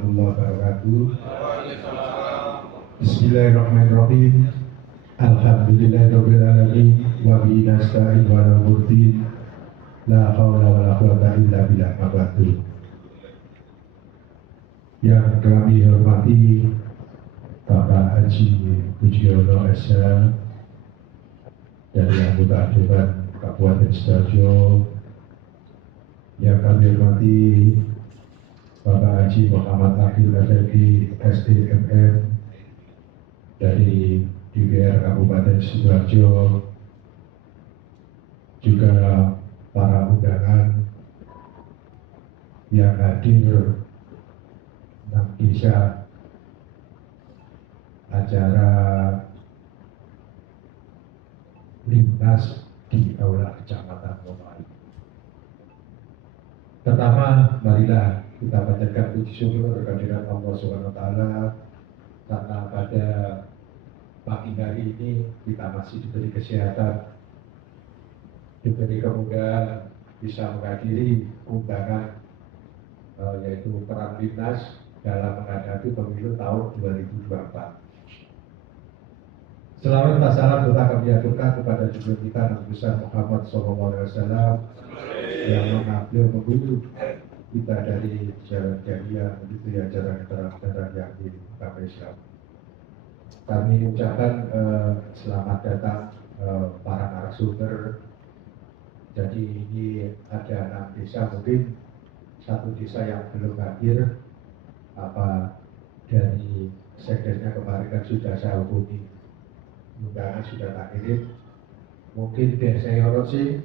warahmatullahi wabarakatuh. Bismillahirrahmanirrahim. Alhamdulillahirabbil alamin wa bihi nasta'in wa la mudin la haula wa la quwwata illa billah mabadu. Yang kami hormati Bapak Haji Budiono SH dari anggota Dewan Kabupaten Sidoarjo, yang kami hormati Bapak Haji Muhammad Akil Effendi SDMM dari DPR Kabupaten Sidoarjo, juga para undangan yang hadir dalam desa acara Lintas di Aula Kecamatan Wonoayu. Pertama, marilah kita panjatkan puji syukur kehadirat Allah Subhanahu wa taala karena pada pagi hari ini kita masih diberi kesehatan, diberi kemudahan bisa menghadiri undangan yaitu Perang Lintas dalam menghadapi pemilu tahun 2024. Selamat dan salam kita kami aturkan kepada junjungan kita Nabi besar Muhammad SAW yang mengambil membunuh kita dari jalan jahiliyah begitu ya, jalan terang yang di agama Islam. Kami ucapkan selamat datang para narasumber. Jadi ini ada 6 desa, mungkin satu desa yang belum hadir dari sekdesnya kemarin kan sudah saya hubungi, undangan sudah tak kirim. Mungkin saya orang sih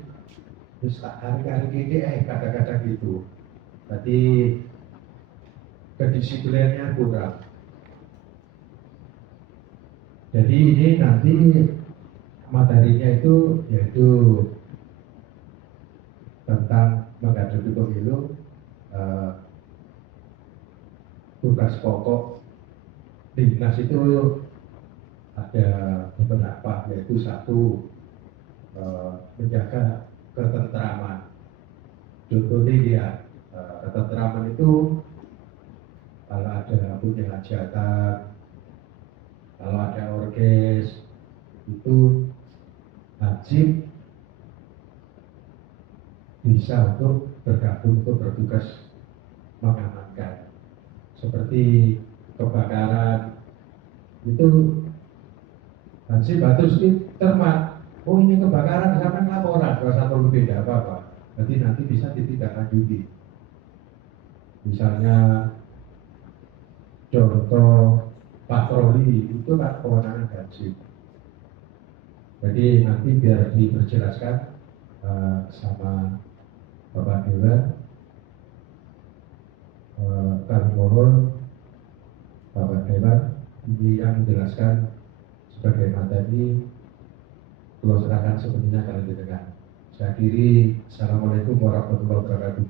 terus hari-hari ini kadang-kadang gitu. Tadi kedisiplinnya kurang. Jadi ini nanti materinya itu yaitu tentang menghadapi pemilu, tugas pokok Lintas itu ada beberapa, yaitu satu, menjaga ketentraman. Contohnya dia, ketentraman itu kalau ada punya hajatan, kalau ada orkes, itu wajib bisa untuk bergabung untuk bertugas mengamankan. Seperti kebakaran, itu hansip batu sedikit termat, oh ini kebakaran, misalkan laporan, rasa perlu beda apa-apa, nanti bisa ditindaklanjuti. Misalnya contoh patroli itu kan kewenangan hansip. Jadi nanti biar diperjelaskan sama Bapak Dewan, kami mohon Bapak Dewan ini yang menjelaskan sebagai materi. Kalau serahkan sebenarnya kalian didengar. Saya akhiri. Assalamualaikum warahmatullahi wabarakatuh.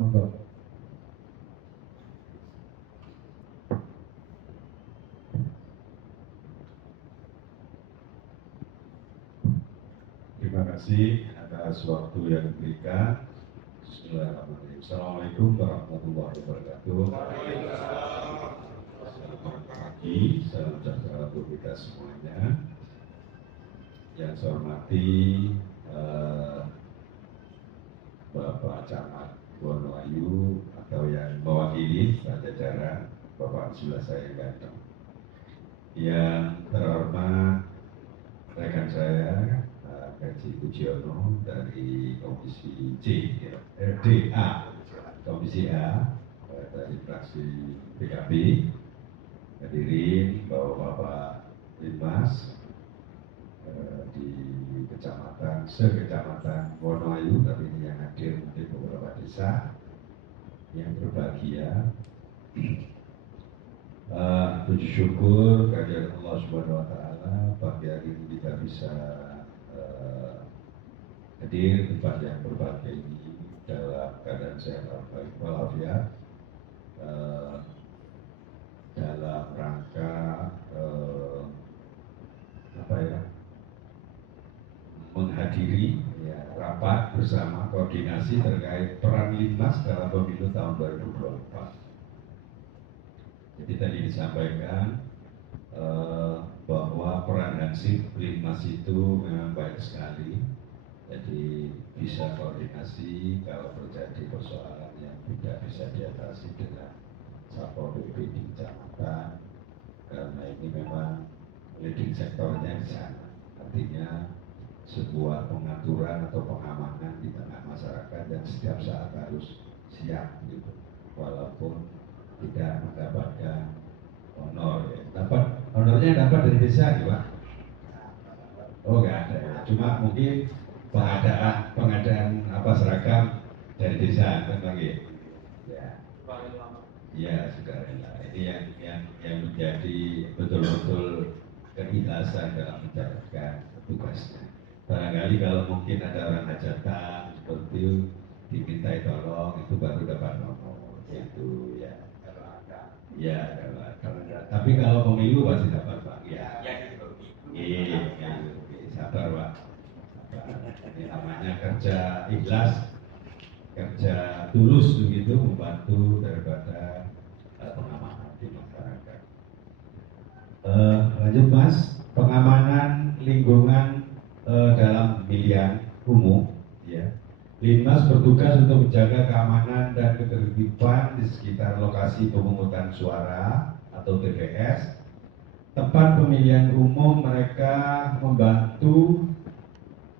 Monggo. Terima kasih atas waktu yang diberikan. Bismillahirrahmanirrahim. Assalamualaikum warahmatullahi wabarakatuh. Selamat pagi, salam sejahtera untuk kita semuanya. Yang saya hormati Bapak Camat Wonoayu atau yang mewakili jajaran Bapak sebelah saya yang ganteng. Yang terhormat rekan saya Haji Budiono dari Komisi C, Komisi A dari fraksi PKB, hadirin Bapak Linmas di sekecamatan Wonoayu, tapi ini yang hadir mungkin beberapa desa yang berbahagia. Puji syukur kehadirat Allah Subhanahu wa taala pagi hari ini kita bisa hadir di tempat yang berbahagia ini dalam keadaan sehat walafiat, dalam rangka menghadiri rapat bersama koordinasi terkait peran Lintas dalam pemilu tahun 2024. Jadi tadi disampaikan bahwa peran Hansip Linmas itu memang baik sekali. Jadi bisa koordinasi kalau terjadi persoalan yang tidak bisa diatasi dengan Satpol PP di kecamatan, karena ini memang leading sektornya di sana. Artinya sebuah pengaturan atau pengamanan di tengah masyarakat yang setiap saat harus siap gitu, walaupun tidak mendapatkan honor ya. Honornya dapat dari desa gitu Pak? Oh nggak ada ya, cuma mungkin pengadaan apa seragam dari desa kan lagi ya. Ya sudah rela. Ini yang menjadi betul-betul keikhlasan dalam menjalankan tugasnya. Barangkali kalau mungkin ada orang hajatan seperti itu dimintai tolong, itu baru dapat nomor itu ya. Ya, tapi kalau pemilu pasti dapat Pak. Ya. Iya, sabar Pak. Ini namanya kerja ikhlas, kerja tulus begitu, membantu daripada pengamanan di masyarakat. Lanjut Mas, pengamanan lingkungan dalam pemilihan umum, ya. Linmas bertugas untuk menjaga keamanan dan ketertiban di sekitar lokasi pemungutan suara atau TPS. Tempat pemilihan umum mereka membantu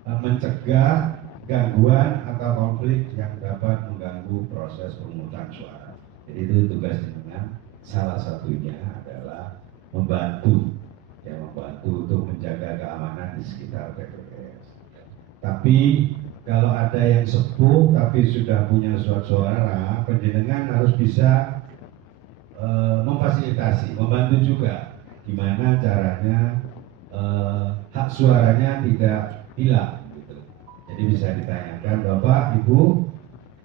mencegah gangguan atau konflik yang dapat mengganggu proses pemungutan suara. Jadi itu tugas jenengan, salah satunya adalah membantu untuk menjaga keamanan di sekitar TPS. Tapi kalau ada yang sepuh tapi sudah punya surat suara, penjenengan harus bisa memfasilitasi, membantu juga gimana caranya hak suaranya tidak hilang gitu. Jadi bisa ditanyakan, Bapak, Ibu,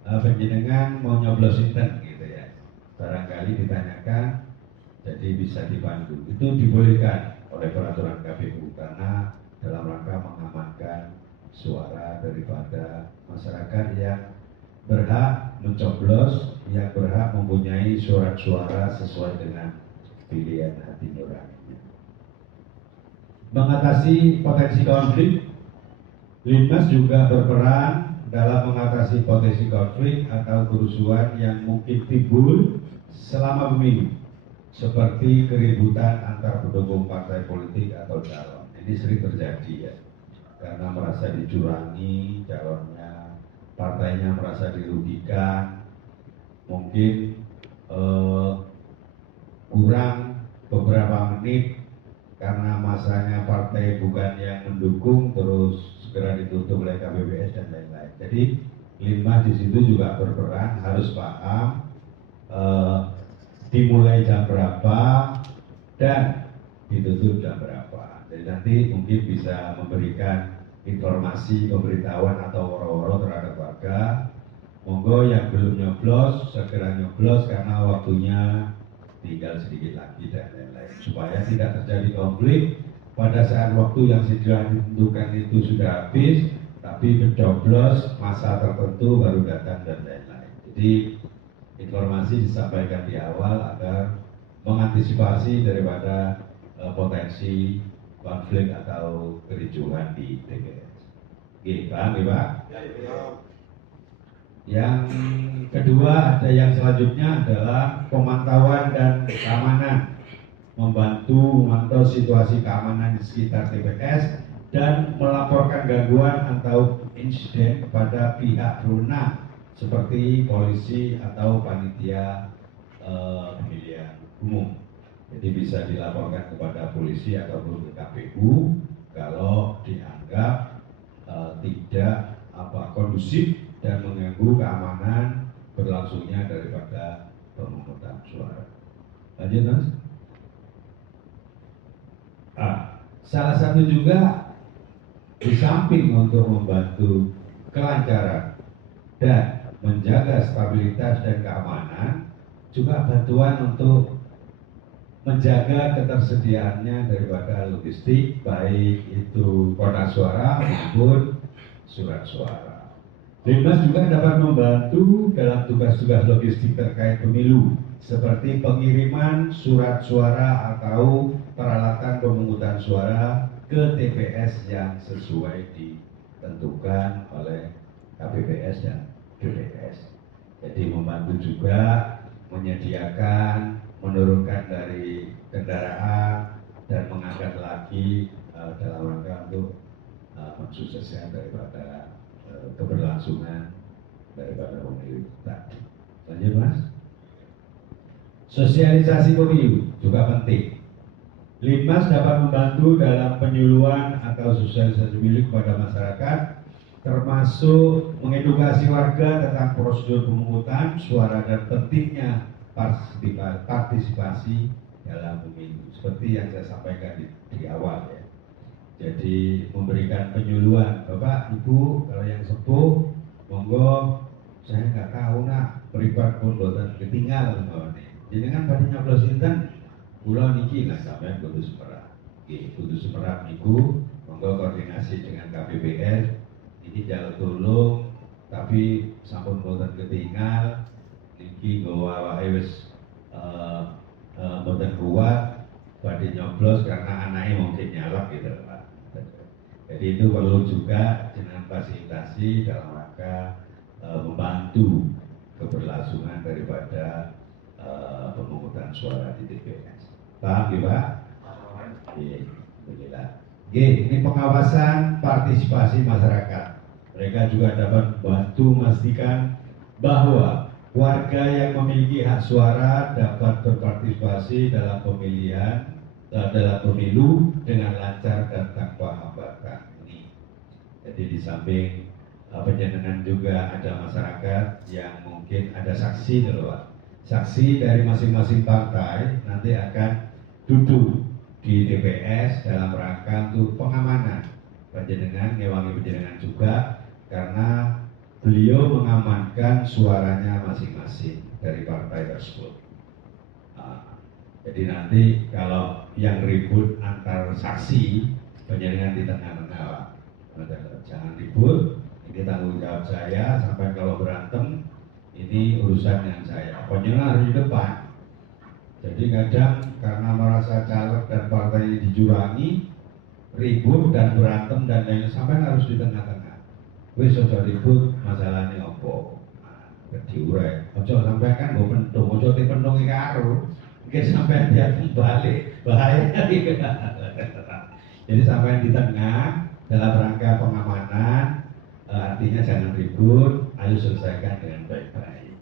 penjenengan mau nyoblos sinten gitu ya. Barangkali ditanyakan, jadi bisa dibantu. Itu dibolehkan oleh peraturan KPU karena dalam rangka mengamankan suara daripada masyarakat yang berhak mencoblos, yang berhak mempunyai surat suara sesuai dengan pilihan hati nuraninya. Mengatasi potensi konflik, Linmas juga berperan dalam mengatasi potensi konflik atau kerusuhan yang mungkin timbul selama pemilu, seperti keributan antar pendukung partai politik atau calon. Ini sering terjadi ya, karena merasa dicurangi calonnya, partainya merasa dirugikan, mungkin kurang beberapa menit karena masanya partai bukan yang mendukung, terus segera ditutup oleh KPPS dan lain-lain. Jadi Linmas di situ juga berperan, harus paham dimulai jam berapa dan ditutup jam berapa. Jadi nanti mungkin bisa memberikan informasi, pemberitahuan atau woro-woro terhadap warga. Monggo yang belum nyoblos segera nyoblos karena waktunya tinggal sedikit lagi dan lain-lain, supaya tidak terjadi konflik pada saat waktu yang sudah ditentukan itu sudah habis, tapi mencoblos masa tertentu baru datang dan lain-lain. Jadi informasi disampaikan di awal agar mengantisipasi daripada potensi konflik atau kericuhan di TPS. Oke, paham ya Pak? Yang kedua, ada yang selanjutnya adalah pemantauan dan keamanan, memantau situasi keamanan di sekitar TPS dan melaporkan gangguan atau insiden kepada pihak berwenang seperti polisi atau panitia pemilihan umum. Jadi bisa dilaporkan kepada polisi ataupun ke KPU kalau dianggap tidak kondusif dan mengganggu keamanan berlangsungnya daripada pemungutan suara. Lanjut Mas. Salah satu juga di samping untuk membantu kelancaran dan menjaga stabilitas dan keamanan, juga bantuan untuk menjaga ketersediaannya daripada logistik, baik itu kotak suara maupun surat suara. Linmas juga dapat membantu dalam tugas-tugas logistik terkait pemilu, seperti pengiriman surat suara atau peralatan pemungutan suara ke TPS yang sesuai ditentukan oleh KPPS dan DPS. Jadi membantu juga menyediakan, menurunkan dari kendaraan dan mengangkat lagi dalam rangka untuk mensukseskan daripada keberlangsungan daripada pemilu tadi. Lanjut Mas. Sosialisasi pemilu juga penting. Linmas dapat membantu dalam penyuluhan atau sosialisasi pemilu kepada masyarakat, termasuk mengedukasi warga tentang prosedur pemungutan suara dan pentingnya partisipasi dalam pemilu. Seperti yang saya sampaikan di awal ya. Jadi memberikan penyuluhan, Bapak, Ibu, kalau yang sepuh, monggo, saya nggak tahu nak, berikan pun boten ketinggal, jadi kan pada nyoblos sinten, kula niki lah sampai kudu semerap, kudu semerap niku, monggo koordinasi dengan KPPS, ini jalur tolong, tapi sampun boten ketinggal, niki bawa wis boten kuat, pada nyoblos karena anaknya mungkin nyalak gitu Pak. Jadi itu perlu juga dengan fasilitasi dalam rangka membantu keberlangsungan daripada pemungutan suara di TPS. Paham ya Pak? Beginilah. Ini pengawasan partisipasi masyarakat. Mereka juga dapat membantu memastikan bahwa warga yang memiliki hak suara dapat berpartisipasi dalam dalam pemilu dengan lancar dan tanpa hambatan ini. Jadi di samping penjenengan juga ada masyarakat yang mungkin ada saksi Pak. Saksi dari masing-masing partai nanti akan duduk di TPS dalam rangka untuk pengamanan penjenengan, ngewangi penjenengan juga karena beliau mengamankan suaranya masing-masing dari partai tersebut. Jadi nanti kalau yang ribut antar saksi, penjaringan di tengah-tengah, jangan ribut. Ini tanggung jawab saya. Sampai kalau berantem, ini urusan yang saya. Penjaringan harus di depan. Jadi kadang karena merasa caleg dan partai dicurangi, ribut dan berantem dan lain-lain, sampai harus di tengah-tengah. Wis ojo ribut, masalahnya opo. Diurai. Ojo sampai kan gue pentung, ojo dipentung karo. Mungkin sampai dia kembali bahaya. Jadi sampai di tengah dalam rangka pengamanan, artinya jangan ribut, ayo selesaikan dengan baik-baik.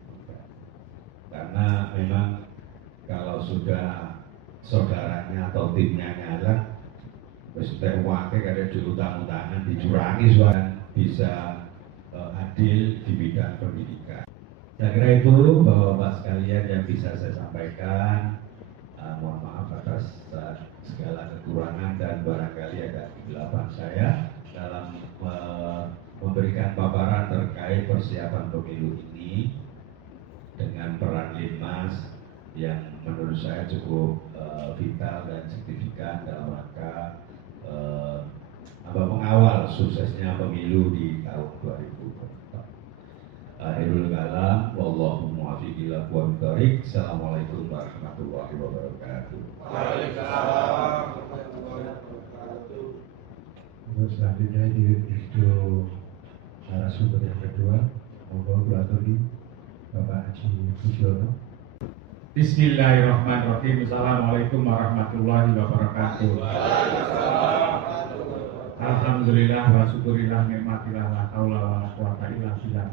Karena memang kalau sudah saudaranya atau timnya nyalak, sudah wakil ada diutang-utangan, dicurangi suara, bisa adil di bidang pendidikan. Saya kira itu Bapak-Bapak sekalian yang bisa saya sampaikan. Mohon maaf atas segala kekurangan dan barangkali ada kegelapan saya dalam memberikan paparan terkait persiapan pemilu ini dengan peran Linmas yang menurut saya cukup vital dan signifikan dalam rangka mengawal suksesnya pemilu di tahun 2024. Akhirul kalam, wallahu muwaffiq ila aqwamit thoriq. Assalamualaikum warahmatullahi wabarakatuh. Waalaikumsalam warahmatullahi wabarakatuh. Untuk selanjutnya itu narasumber yang kedua, monggo Platoni Bapak Haji Fusyono. Bismillahirrahmanirrahim. Assalamualaikum warahmatullahi wabarakatuh. Alhamdulillah wa syukurillah nikmatillah la haula wa la quwata illa billah.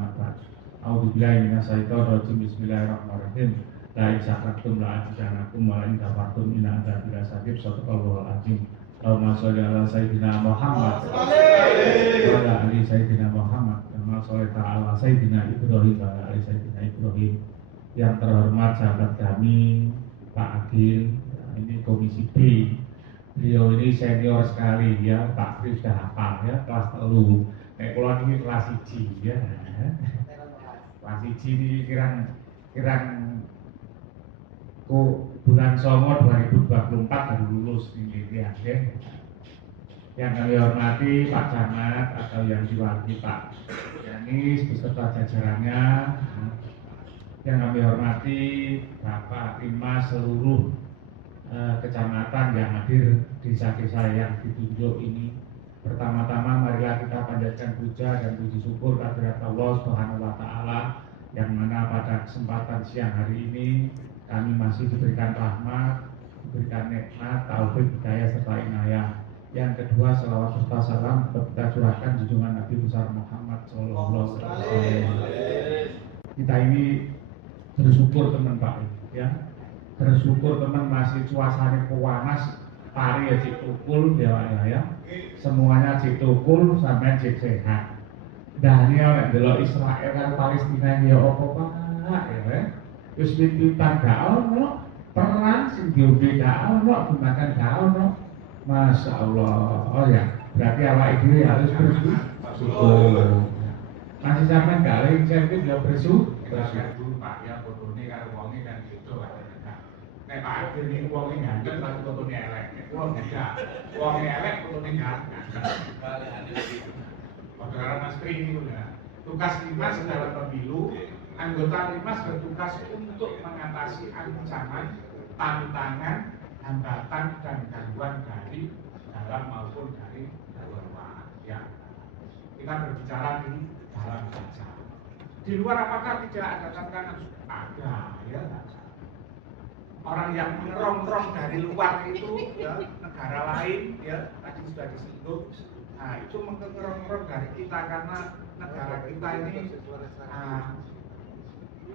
A'udzubillahi minasyaitonir rajim. Bismillahirrahmanirrahim. La isakratum la ajanakum wa in kafartum inna adzabil sadid. Shadaqallahul azim. Allahumma sholli ala sayyidina Muhammad wa ala ali sayyidina Muhammad. Allahumma sholli ala sayyidina Ibrahim wa ala ali sayyidina Ibrahim. Yang terhormat sahabat kami Pak Agil, ini Komisi B. Beliau ini senior sekali ya, Pak Kri sudah hafal ya, kelas 3. Kayak kalau ini kelas 1 ya. Kelas 1 ini kirang bulan Songo 2024 baru lulus ini ya. Yang kami hormati Pak Camat atau yang diwakili Pak Yanis beserta jajarannya. Yang kami hormati Bapak Lima seluruh kecamatan yang hadir di desa-desa yang ditunjuk ini. Pertama-tama marilah kita panjatkan puja dan puji syukur kehadirat Allah Subhanahu wa taala yang mana pada kesempatan siang hari ini kami masih diberikan rahmat, diberikan nikmat, taufik, hidayah serta inayah. Yang kedua, selawat serta salam kita curahkan junjungan Nabi besar Muhammad sallallahu alaihi wasallam. Kita ini bersyukur teman Pak ya. Bersyukur teman masih suasana panas, pari ya cik tukul ya. Semuanya cik tukul sampai cik sehat. Daniel nek delok Israel karo Palestina ya apa Pak ya. Wis pititan gak ono, perang sing diombe gak ono, gunakan gak ono. Masya Allah. Oh ya, berarti awak dhewe harus bersyukur. Masih sampean gak lagi insentif ya bersyukur. Dulu Pak ya fotone karo wonge kan gitu kan. Nek Pak Adil iki wonge ganteng tapi fotone elek. Wong enggak. Wonge elek fotone ganteng. Saudara Mas Pri ini ya. Tugas Limas dalam pemilu, anggota Limas bertugas untuk mengatasi ancaman, tantangan, hambatan dan gangguan dari dalam maupun dari luar. Ya, kita berbicara di dalam saja. Di luar apakah tidak ada tantangan? Ada, ya. Orang yang mengerong-rong dari luar itu, ya, negara lain, ya, tadi sudah disinggung. Nah, itu mengerong-rong dari kita karena negara kita ini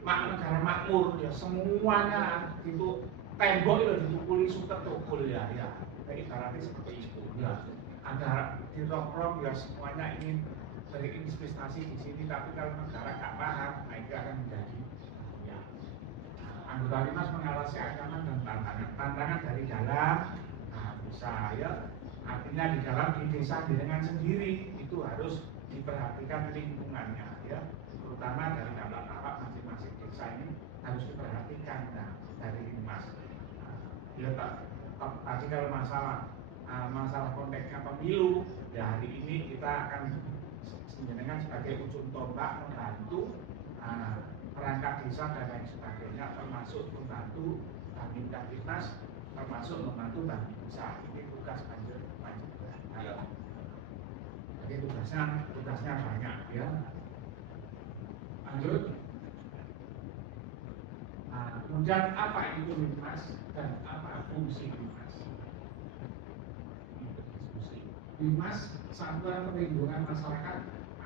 negara makmur, ya, semuanya itu tembok itu ditukuli super tukul ya, ya. Kayak ibaratnya seperti itu, ya. Ada dirong-rong ya semuanya ingin berinvestasi di sini, tapi kalau negara gak paham, nah itu akan menjadi ya. Anggota Limas mengatasi ancaman dan tantangan dari dalam, nah, bisa ya. Artinya di dalam di desa dengan sendiri itu harus diperhatikan lingkungannya ya, terutama dari dampak masing-masing desa ini harus diperhatikan dari Limas. Ya tadi kalau masalah konteksnya pemilu ya, hari ini kita akan dengan sebagai ujung tombak membantu perangkat desa dan lain sebagainya, termasuk membantu Babinka Dinas, termasuk membantu bank desa. Ini tugas banjir. Jadi tugasnya banyak ya. Lanjut. Kemudian apa itu Limas dan apa fungsi Limas? Limas Satuan Perlindungan Masyarakat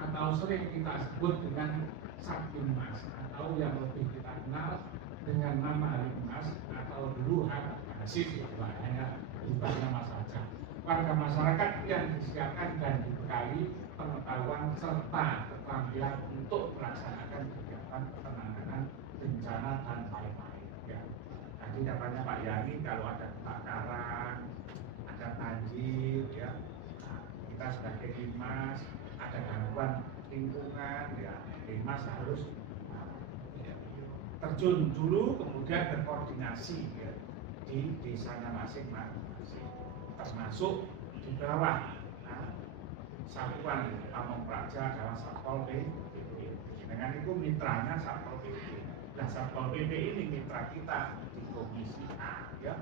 atau sering kita sebut dengan Satlimas atau yang lebih kita kenal dengan nama Limas atau dulu Hasid hanya jumlahnya Mas saja. Warga masyarakat yang disiapkan dan dibekali pengetahuan serta keterampilan untuk melaksanakan kegiatan penanganan bencana dan lain-lain. Ya. Tadi katanya Pak Yani kalau ada kebakaran, ada banjir, ya, nah, kita sebagai Limas ada gangguan lingkungan, ya, Limas harus terjun dulu, kemudian berkoordinasi ya, di desanya masing-masing, termasuk di bawah Satuan Pamong Praja adalah Satpol PP. Dengan itu mitranya Satpol PP. Nah, Satpol PP ini mitra kita di Komisi A, ya.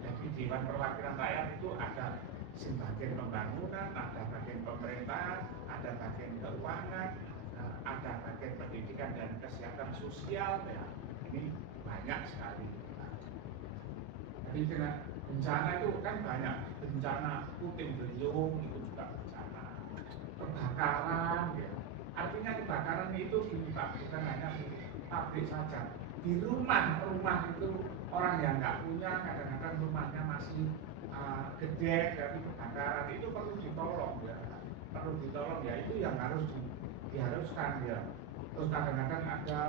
Jadi Dewan Perwakilan Rakyat itu ada bagian pembangunan, ada bagian pemerintahan, ada bagian keuangan, ada bagian pendidikan dan kesehatan sosial, ya. Ini banyak sekali. Jadi dengan bencana itu kan banyak, bencana puting beliung itu juga bencana, kebakaran, ya. Artinya kebakaran itu gini Pak, bukan hanya di pabrik saja, di rumah itu orang yang nggak punya, kadang-kadang rumahnya masih gede dari kebakaran, itu perlu ditolong ya, itu yang harus diharuskan ya. Terus kadang-kadang ada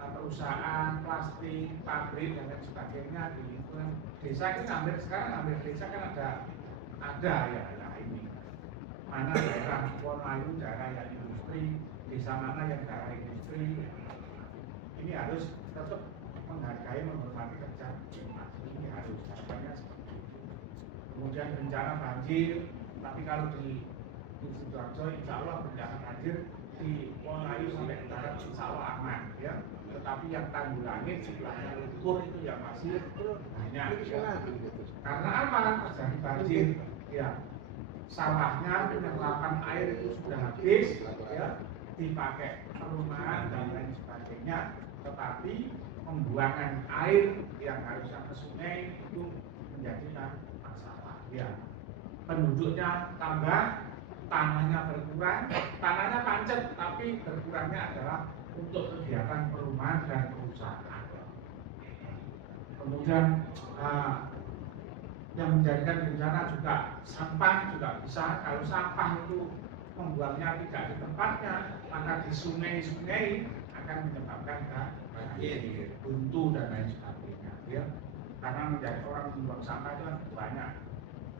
perusahaan plastik, pabrik dan lain sebagainya di lingkungan desa. Ini hampir desa kan ada ya ini. Mana daerah Wonoayu daerah yang industri, desa mana yang daerah industri. Ini harus tetap menghargai, menghormati kerja ini harus harapannya seperti itu. Kemudian bencana banjir, Tapi kalau di Sidoarjo insya Allah bencana banjir di Wonoayu sampai ke barat insya Allah aman ya. Tetapi yang Tanggulangit sebelahnya lumpur itu yang masih banyak ya. Karena apa? Terjadi banjir ya. Sawahnya penyerapan air itu sudah habis ya, dipakai perumahan dan lain sebagainya, tetapi pembuangan air yang harusnya ke sungai itu menjadi masalah ya. Penduduknya tambah, tanahnya berkurang, tanahnya pancet, tapi berkurangnya adalah untuk kegiatan perumahan dan perusahaan. Kemudian yang menjadikan bencana juga sampah juga bisa. Kalau sampah itu membuangnya tidak di tempatnya, maka di sungai-sungai akan menyebabkan banjir, buntu dan lain sebagainya ya. Karena menjadi orang membuang sampah itu kan banyak.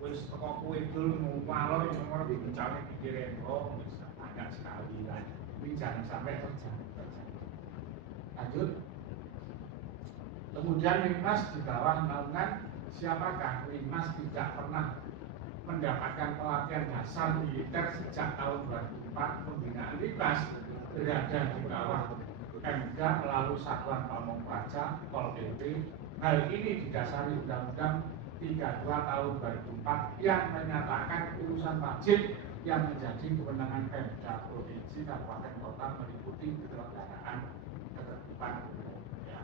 Wis teko kowe dul ngalor nomor di bencana pinggir embong banyak sekali lah. Ini jangan sampai terjadi. Lanjut. Kemudian Linmas di bawah naungan siapakah? Linmas tidak pernah mendapatkan pelatihan dasar militer sejak tahun 2004. Pembinaan Linmas berada di bawah Pemda melalui Satuan Pamong Praja Pol PP. Hal ini didasari Undang-Undang 32 tahun 2004 yang menyatakan urusan wajib yang menjadi kewenangan Pemda provinsi kabupaten kota meliputi penyelenggaraan ketertiban umum. Ya.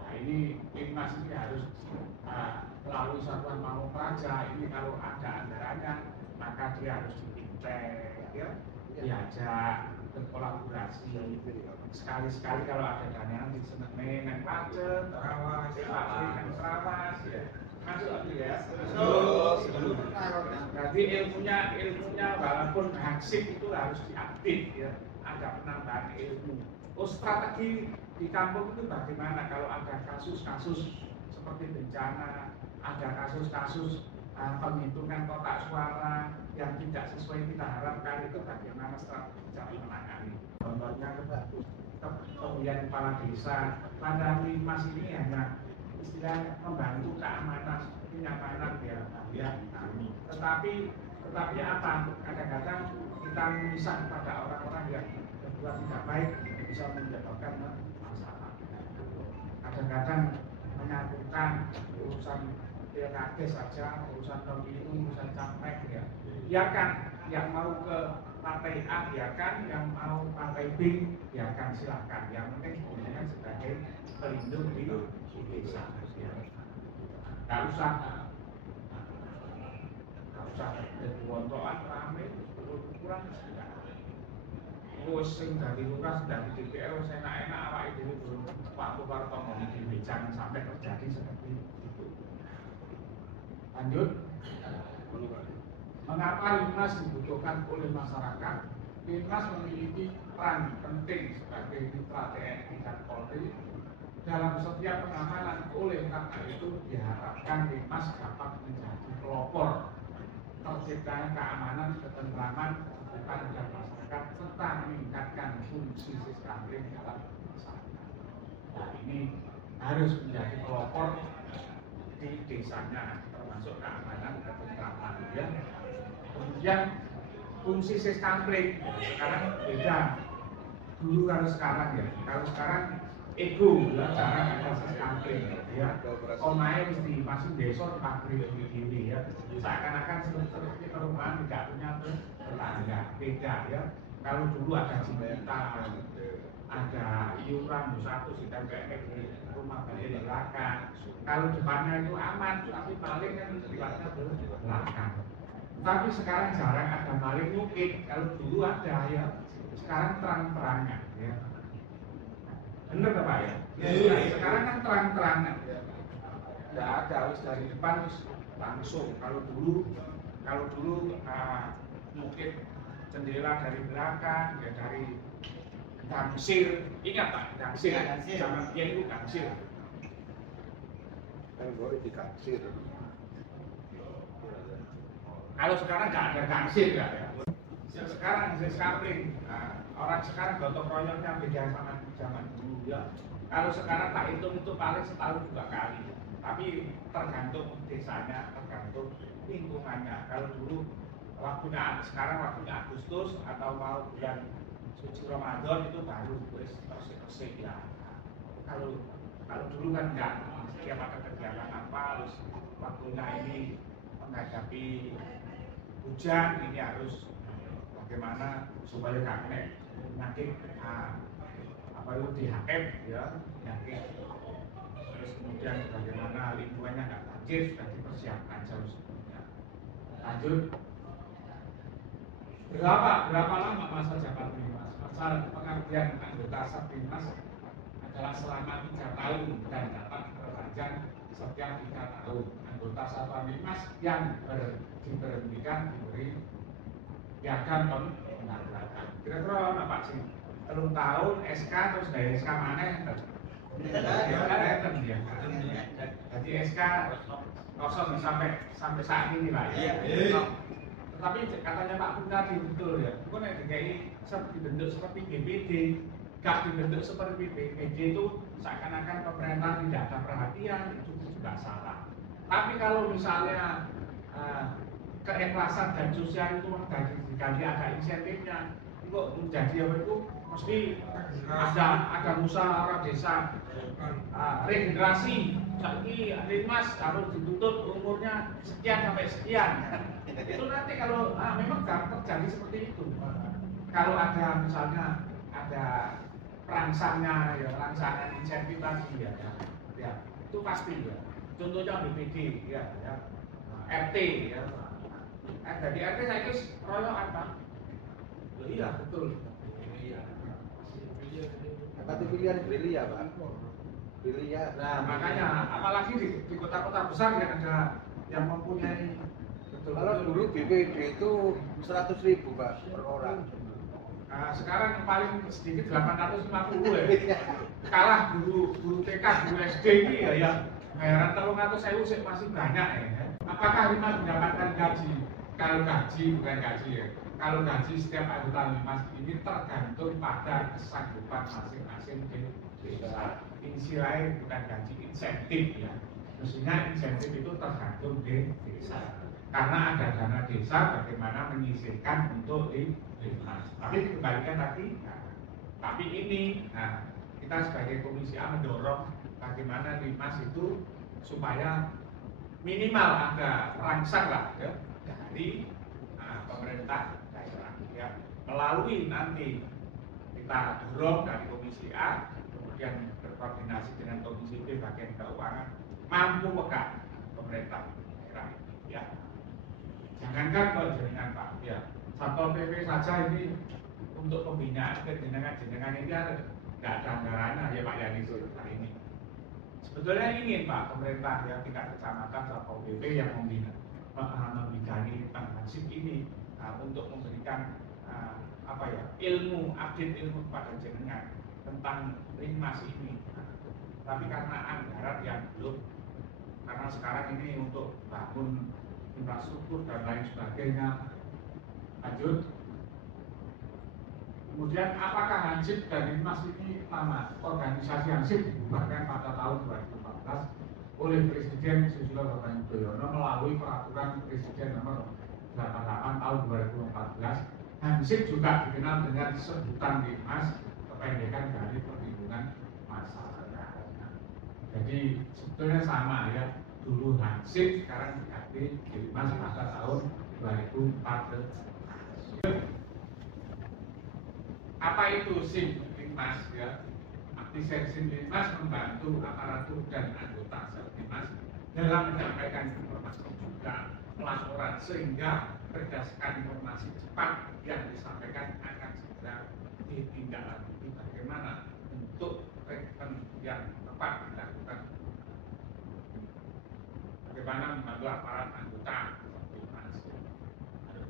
Nah ini Linmas ini harus melalui Satuan Pamong Praja. Ini kalau ada anggarannya maka dia harus diintek, ya, diajak berkolaborasi. Sekali-sekali kalau ada dana disenengi nang pacet, rawas, nang rawas, ya. Masuk lagi ya. Berarti ilmunya walaupun hansip itu harus diupdate ya. Ada penambahan ilmu. Oh, strategi di kampung itu bagaimana kalau ada kasus-kasus seperti bencana, ada kasus-kasus penghitungan kotak suara yang tidak sesuai kita harapkan, itu bagaimana strategi cara menangani. Contohnya pemilihan kepala desa pada Linmas ini hanya istilah membantu keamanan, kenyamanan ya kami. Tetapi apa? Kadang-kadang kita memisah pada orang-orang yang berbuat tidak baik bisa menyebabkan masalah. Kadang-kadang menyatukan urusan pilkada saja, urusan pemilu, urusan caleg ya. Biarkan yang mau ke partai A biarkan, yang mau partai B biarkan, silahkan. Yang penting hubungan sebagai pelindung di desa. Nggak usah wontoan rame, kurang tidak. Wes sing dari lurah dari DPR enak-enak awake dhewe belum Pak Bukarto ngomong dhewe, jangan sampai terjadi seperti itu. Lanjut. Mengapa Linmas dibutuhkan oleh masyarakat? Linmas memiliki peran penting sebagai mitra TNI dan Polri dalam setiap pengamanan. Oleh karena itu diharapkan Linmas dapat menjadi pelopor terciptanya keamanan, ketentraman dan masyarakat serta meningkatkan fungsi sistemik dalam masyarakat. Nah ini harus menjadi pelopor di desanya, termasuk keamanan, ketentraman ya. Kemudian fungsi sistemik sekarang beda. Dulu kalau sekarang ya, kalau sekarang ego ya, sekarang ada sistemik ya. Omae mesti masuk desa pabrik ini ya. Seakan-akan seperti perumahan tidak punya tetangga, beda ya. Kalau dulu ada cita, ada iuran satu ditempel di rumah bagian belakang. Kalau depannya itu aman, tapi paling kan sifatnya belakang. Tapi sekarang jarang ada maling mungkin. Kalau dulu ada ya, sekarang terang-terangan ya. Bener Pak ya? Ya. Sekarang kan terang-terangan. Tidak ada, harus dari depan harus langsung. Kalau dulu mungkin jendela dari belakang, ya dari gangsir. Ingat Pak, gangsir. Zaman dia itu gangsir. Di gangsir. Kalau sekarang nggak ada gangsir nggak ya. Sekarang skapling. Orang sekarang gotong royongnya beda sama zaman dulu ya. Kalau sekarang tak hitung itu paling setahun 2 kali. Tapi tergantung desanya, tergantung lingkungannya. Kalau dulu sekarang waktunya Agustus atau mau bulan suci Ramadan itu baru resik ya. Kalau dulu kan enggak, setiap ada kegiatan apa harus waktunya ini menghadapi hujan, ini harus bagaimana supaya nggak kena penyakit apa itu DHF ya, penyakit. Terus kemudian bagaimana lingkungannya nggak banjir sudah dipersiapkan jauh sebelumnya. Lanjut. Berapa lama masa jabatan Mas? Masa pengabdian anggota Sabinmas adalah selama 3 tahun dan dapat diperpanjang setiap 3 tahun. Anggota Sabinmas yang diberhentikan diberi piagam penghargaan. Kira-kira apa sih? 3 tahun SK terus dari SK mana? Jadi SK kosong sampai saat ini lah ya. Tapi katanya Pak Pun tadi betul ya, itu kan dibentuk seperti BPD, gak dibentuk seperti BPD itu seakan-akan pemerintah tidak ada perhatian, itu juga salah. Tapi kalau misalnya keikhlasan dan sosial itu diganti ada insentifnya, itu menjadi apa itu mesti ada musyawarah desa regenerasi. Jadi Linmas harus dituntut umurnya sekian sampai sekian. Itu nanti kalau memang terjadi seperti itu. Kalau ada misalnya ada rangsangan insentif tadi ya itu pasti ya. Contohnya BPD ya, RT ya. Jadi RT saya itu royok apa? Iya betul. Apa itu pilihan Brilia, Pak? Brilia. Nah makanya apalagi di kota-kota besar yang ada yang mempunyai kalau dulu BPD itu 100.000 Pak per orang. Nah, sekarang yang paling sedikit 850 ya. Kalah guru TK, guru SD ini ya bayaran 300.000 masih banyak ya. Apakah Linmas mendapatkan gaji? Kalau gaji bukan gaji ya. Kalau gaji setiap anggota Linmas ini tergantung pada kesanggupan masing-masing desa. Istilahnya bukan gaji insentif ya. Mestinya insentif itu tergantung di desa. Karena ada dana desa bagaimana menyisihkan untuk Linmas. Tapi dikembalikan tadi, tapi ini, kita sebagai Komisi A mendorong bagaimana Linmas itu supaya minimal ada rangsang lah ya, dari pemerintah daerah ya, melalui nanti kita dorong dari Komisi A, kemudian berkoordinasi dengan Komisi B bagian keuangan mampu pegang pemerintah daerah ya. Jangankan kalau jaringan Pak, ya Satpol PP saja ini untuk pembinaan jenengan ini nggak ada anggarannya ya Pak Yani hari ini. Sebetulnya ingin Pak pemerintah ya tingkat kecamatan Satpol PP yang membidani hansip ini untuk memberikan update ilmu kepada jenengan tentang Linmas ini. Tapi karena anggaran yang belum, karena sekarang ini untuk bangun infrastruktur dan lain sebagainya. Lanjut. Kemudian apakah Hansip dan Linmas ini lama? Organisasi Hansip dibubarkan pada tahun 2014 oleh Presiden Susilo Bambang Yudhoyono melalui peraturan Presiden nomor 88 tahun 2014. Hansip juga dikenal dengan sebutan Linmas, kependekan dari perlindungan masyarakat. Jadi sebetulnya sama ya. Dulu Hansip, sekarang diganti Linmas pada tahun 2014. Apa itu SIM Linmas ya? Aktivitas SIM Linmas membantu aparatur dan anggota Linmas dalam menyampaikan informasi juga pelaporan sehingga berdasarkan informasi cepat yang disampaikan akan segera ditindaklanjuti bagaimana untuk respon yang tepat dilakukan. Bagaimana membantu aparat anggota Linmas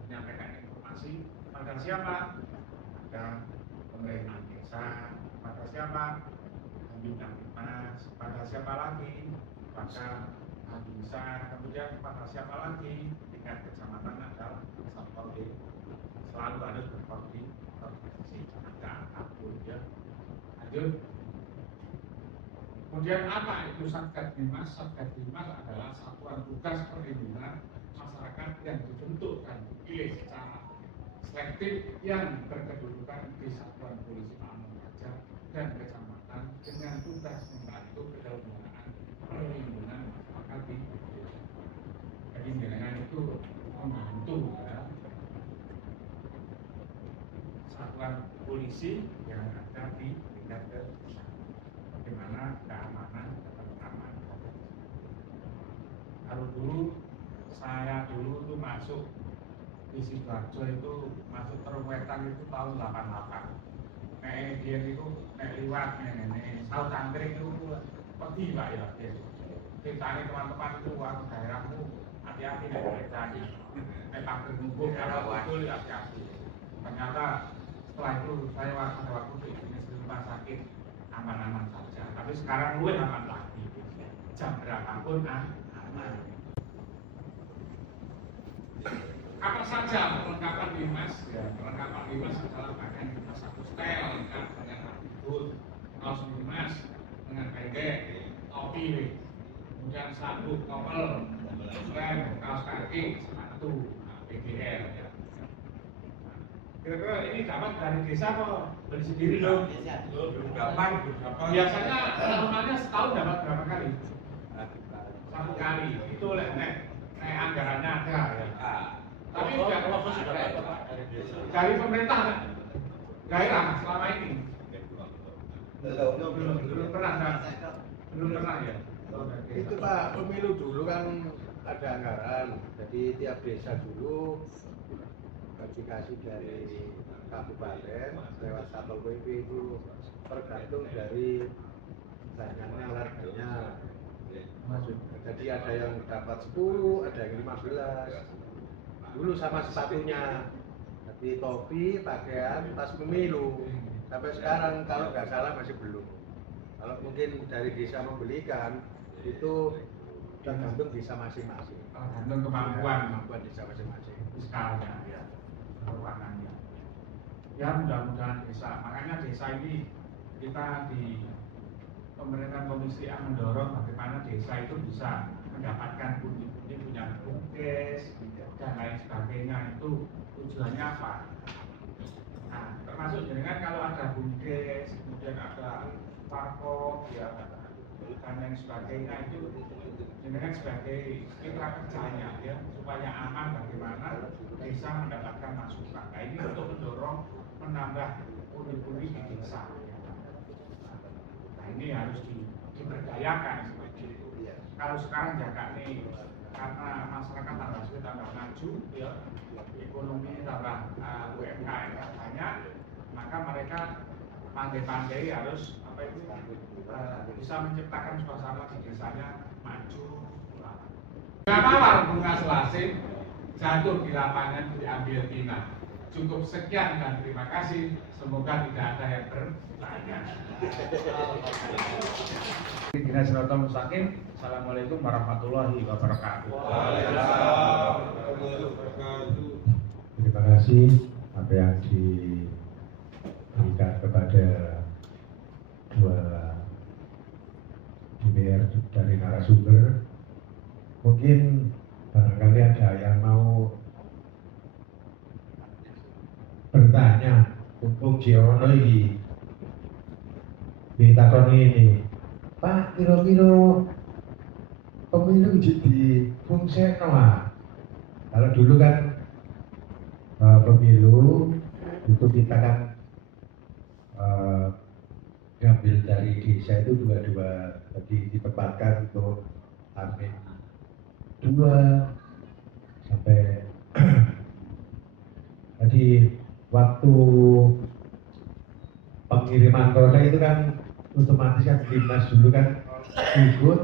menyampaikan informasi pada siapa? Pada pemerintah desa, pada siapa? Anggota Linmas, pada siapa lagi? Pada Bisa, kemudian pada siapa lagi? Tingkat kecamatan adalah Satpol PP. Selalu harus berkoordinasi, tidak apapun ya. Lanjut. Kemudian apa itu Satgas Bimas? Satgas Bimas adalah satuan tugas perlindungan masyarakat yang dibentuk dan dipilih secara selektif yang berkedudukan di Satuan Polisi Pamung Praja dan kecamatan dengan tugas membantu penyelenggaraan perlindungan masyarakat di desa. Jadi dengan itu membantu ya, satuan polisi yang ada di tingkat desa, bagaimana keamanan dan keamanan. Kalau saya dulu tuh masuk di Sidoarjo itu masuk Terwetan itu tahun 88. Dia itu liwat nih, tahu cangkrik itu pedih Pak ya. Ceritanya teman-teman itu waktu daerahmu hati-hati nih ceritanya. Pakai ngumpul kalau betul hati-hati. Ternyata setelah itu saya pada waktu di rumah sakit aman-aman saja. Tapi sekarang lu aman lagi. Jam berapapun aman. Apa saja perlengkapan Bimas? Ya, perlengkapan Bimas adalah pakaian Bimas satu setel lengkap dengan atribut, kaos Bimas dengan pendek, topi, kemudian sabuk, kopel, lem, kaos kaki, sepatu, PGR. Ya. Kira-kira ini dapat dari desa atau beli sendiri dong? Gampang. Biasanya normalnya setahun dapat berapa kali? Satu kali. Itu naik anggarannya ada. Ya. Tapi dari pemerintah daerah selama ini belum pernah ya. Itu Pak, pemilu dulu kan ada anggaran, jadi tiap desa dulu dikasih dari kabupaten lewat Satpol PP itu tergantung dari banyaknya warganya. Jadi ada yang dapat 10, ada yang 15. Dulu sama sepatunya, jadi topi, pakaian, tas pemilu. Sampai sekarang kalau nggak salah masih belum. Kalau mungkin dari desa membelikan itu tergantung desa masing-masing. Tergantung kemampuan desa masing-masing. Fiskalnya, ya, keuangannya. Ya mudah-mudahan desa. Makanya desa ini kita di pemerintahan komisi A mendorong bagaimana desa itu bisa mendapatkan pundi-pundi punya bumdes dan lain sebagainya. Itu tujuannya apa? Nah, termasuk dengan kalau ada bumdes, kemudian ada parkok, ya, dan lain sebagainya itu dengan sebagai mitra kerjanya, ya, supaya aman bagaimana desa mendapatkan masukan. Nah, ini untuk mendorong menambah pundi-pundi di desa. Nah, ini harus diberdayakan seperti itu. Kalau sekarang jaga nih, karena masyarakat tambah maju, ya, ekonomi tambah UMKM banyak, maka mereka pandai-pandai harus bisa menciptakan suasana di desanya maju. Mawar bunga selasih jatuh di lapangan diambil Tina. Cukup sekian dan terima kasih. Semoga tidak ada yang bertanya. Assalamualaikum warahmatullahi wabarakatuh. Terima kasih apa yang diberikan kepada dua DPR dari narasumber. Mungkin barangkali ada yang mau bertanya untuk Jiono ini. Ditakoni ini, Pak, kira-kira pemilu jadi fungsi apa? Kalau dulu kan pemilu itu kita kan ngambil dari desa itu dua-dua, jadi ditempatkan untuk amin 2 sampai jadi waktu pengiriman kode itu kan otomatis kan dinas dulu kan ikut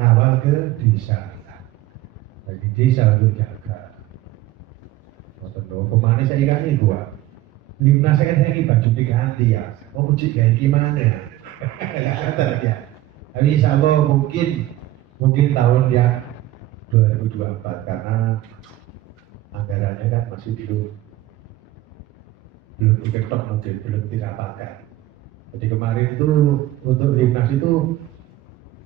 awal ke desa, jadi desa untuk jaga. Kemana saya kan ini gua Limnas saya kan ini baju diganti ya, mau uji kayak gimana ya? Ya. Tapi insya Allah mungkin tahun yang 2024 karena anggarannya kan masih belum diketok, mungkin belum dirapatkan. Jadi kemarin itu untuk Timnas itu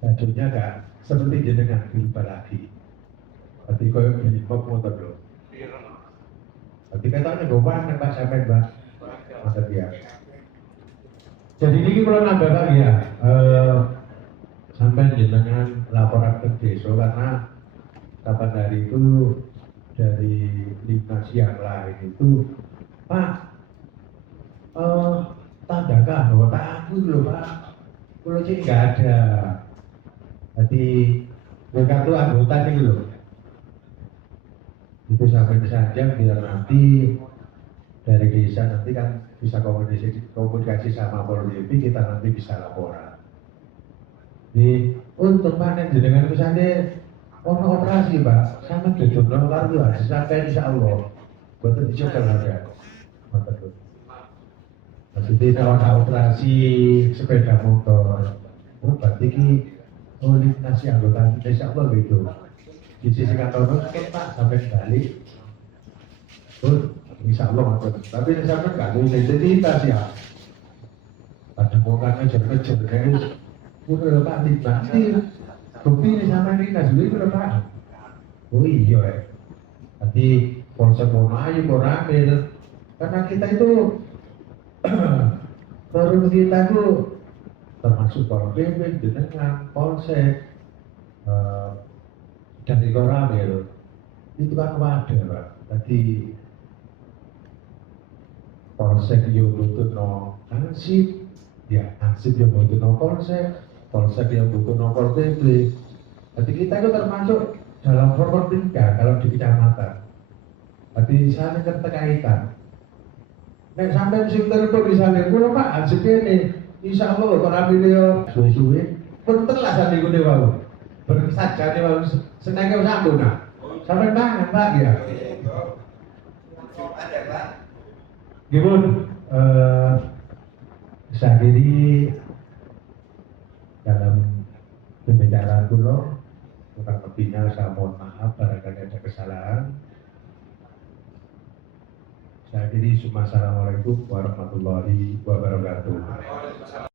bajunya nggak seperti jenengan dirubah lagi. Tapi koyo gini kok motor lho. Tapi katanya gue warna Pak sampai Pak. Masa dia. Jadi ini kalau nambah lagi ya, sampai jenengan laporan ke desa karena kapan hari itu dari Timnas yang lain itu Pak, tandakah bahwa tak aku loh Pak, kalau sih nggak ada. Jadi kartu anggota ini loh. Itu sampai saja biar nanti dari desa nanti kan bisa komunikasi sama Polri, kita nanti bisa laporan. Jadi untuk panen jenengan misalnya ono operasi Pak, sama jujurnya kartu sampai insya Allah betul dicoba harga. Maksudnya kalau operasi sepeda motor, berarti ki Timnas anggota insya Allah gitu. Di sisi kantor Pak sampai balik, insya Allah macam. Tapi insya Allah nggak ada identitas ya. Pada bukannya jenis udah Pak Timnas sih, bukti ini sama ini nggak sulit udah Pak. Oh iya ya. Nanti polsek mau aja mau ambil, karena kita itu forum kita itu termasuk Polri, jenengan polsek. Dan di Koramil itu kan wadah Pak. Tadi polsek yang butuh no ansip, ya ansip yang butuh no polsek yang butuh no PP. Jadi kita itu termasuk dalam format 3 kalau di kecamatan. Jadi di sana keterkaitan. Nek sampai singter itu di sana, kalau Pak ansip ini, insya Allah Koramil ya suwe-suwe, pun telah tadi gue dewa. Bersaja nih Pak. Senangnya sambung nah, sampai banget Pak ya. Gimana? Saya diri dalam pembicaraan dulu, kurang lebihnya saya mohon maaf barangkali ada kesalahan. Saya diri Assalamualaikum warahmatullahi wabarakatuh.